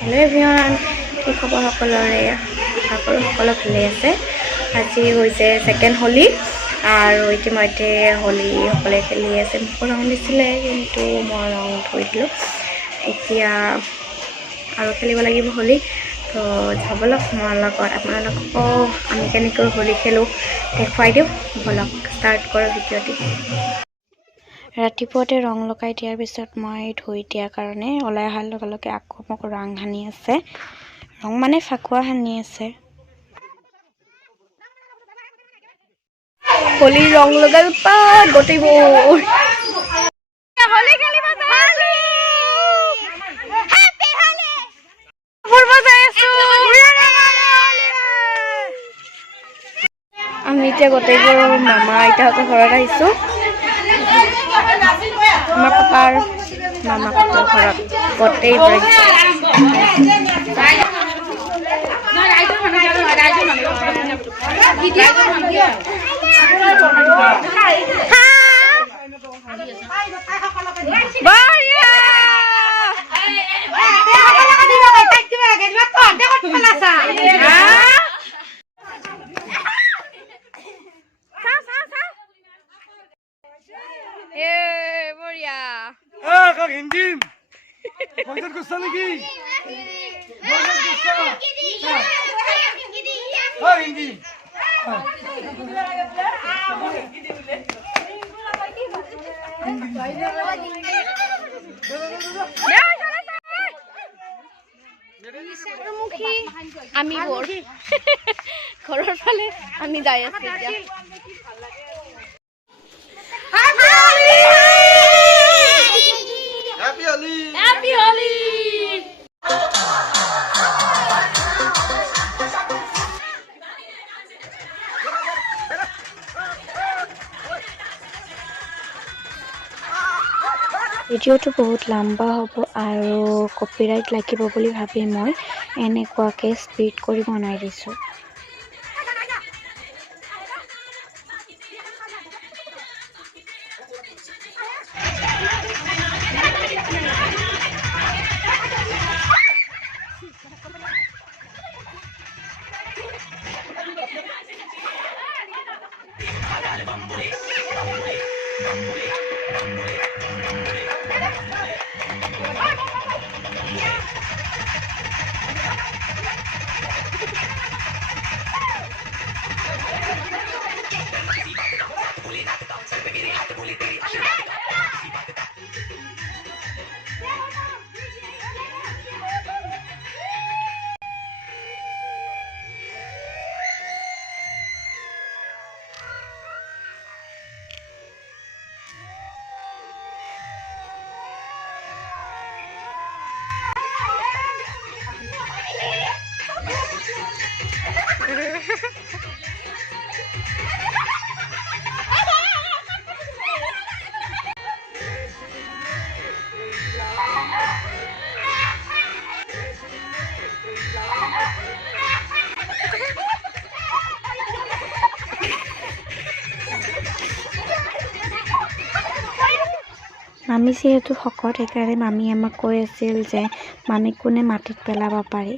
Hello' everyone, কি খবৰ সকলোৰে? আশা কৰোঁ সকলো ভালে আছে। আজি হৈছে ছেকেণ্ড হোলী আৰু ইতিমধ্যে হোলী সকলোৱে খেলি আছে। মোক ৰং দিছিলে কিন্তু মই ৰং থৈ দিলোঁ। এতিয়া আৰু খেলিব লাগিব হোলী। তো যাব লওক মোৰ লগত, আপোনালোককো আমি কেনেকৈ হোলী খেলোঁ দেখুৱাই দিওঁ। ব'লক ষ্টাৰ্ট কৰোঁ ভিডিঅ'টি। ৰাতিপুৱাতে ৰং লগাই দিয়াৰ পিছত মই ধুই দিয়াৰ কাৰণে ওলাই অহাৰ লগে লগে আকৌ মোক ৰং সানি আছে। ৰং মানে ফাকুৱা সানি আছে। হোলীৰ ৰং লগাই উৎপাত গোটেইবোৰ। আমি এতিয়া গোটেইবোৰ মামা আইতাহঁতৰ ঘৰত আহিছোঁ। আমাৰ পাপাৰ মামাহঁতৰ ঘৰত গোটেইবোৰ Hindim. Bakın kusana ki. Bakın kusana. Ha hindim. আমি বোৰ ঘৰৰ ফালে আমি যাই আছো এতিয়া। Happy Holi. Happy Holi! ভিডিঅ'টো বহুত লম্বা হ'ব আৰু কপিৰাইট লাগিব বুলি ভাবি মই এনেকুৱাকৈ স্পীড কৰি বনাই দিছোঁ। মামী যিহেতু শকত, সেইকাৰণে মামী আমাক কৈ আছিল যে মামী কোনে মাটিত পেলাব পাৰি।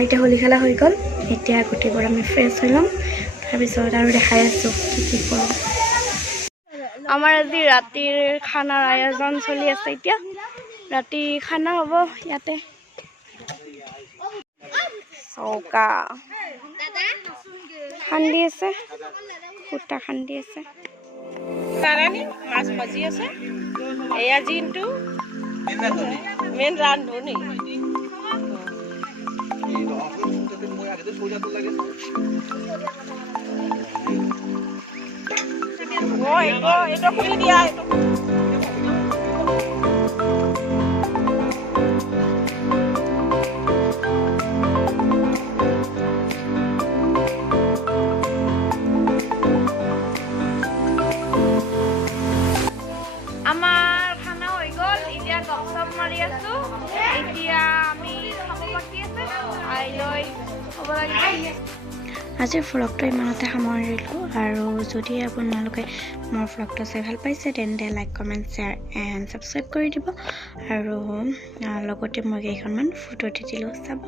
এতিয়া হোলী খেলা হৈ গ'ল এতিয়া গোটেইবোৰ আমি ফ্ৰেছ হৈ ল'ম তাৰপিছত আৰু দেখাই আছোঁ কি কৰোঁ আমাৰ আজি ৰাতিৰ খানাৰ আয়োজন চলি আছে এতিয়া ৰাতি খানা হ'ব ইয়াতে চৌকা খান্দি আছে কুটা খান্দি আছে তাৰানি মাছ ভাজি আছে এয়া জিনটো মেন ৰান্ধনি এটা খুলি দিয়া আমাৰ খানা হৈ গ'ল এতিয়া গপচপ মাৰি আছো এতিয়া আমি খাব বাকী আছে খাই লৈ হ'ব লাগিব আজিৰ ভ্লগটো ইমানতে সামৰিলোঁ আৰু যদি আপোনালোকে মোৰ ভ্লগটো চাই ভাল পাইছে তেন্তে like comment share and subscribe কৰি দিব আৰু লগতে মই কেইখনমান ফটো দি দিলোঁ চাব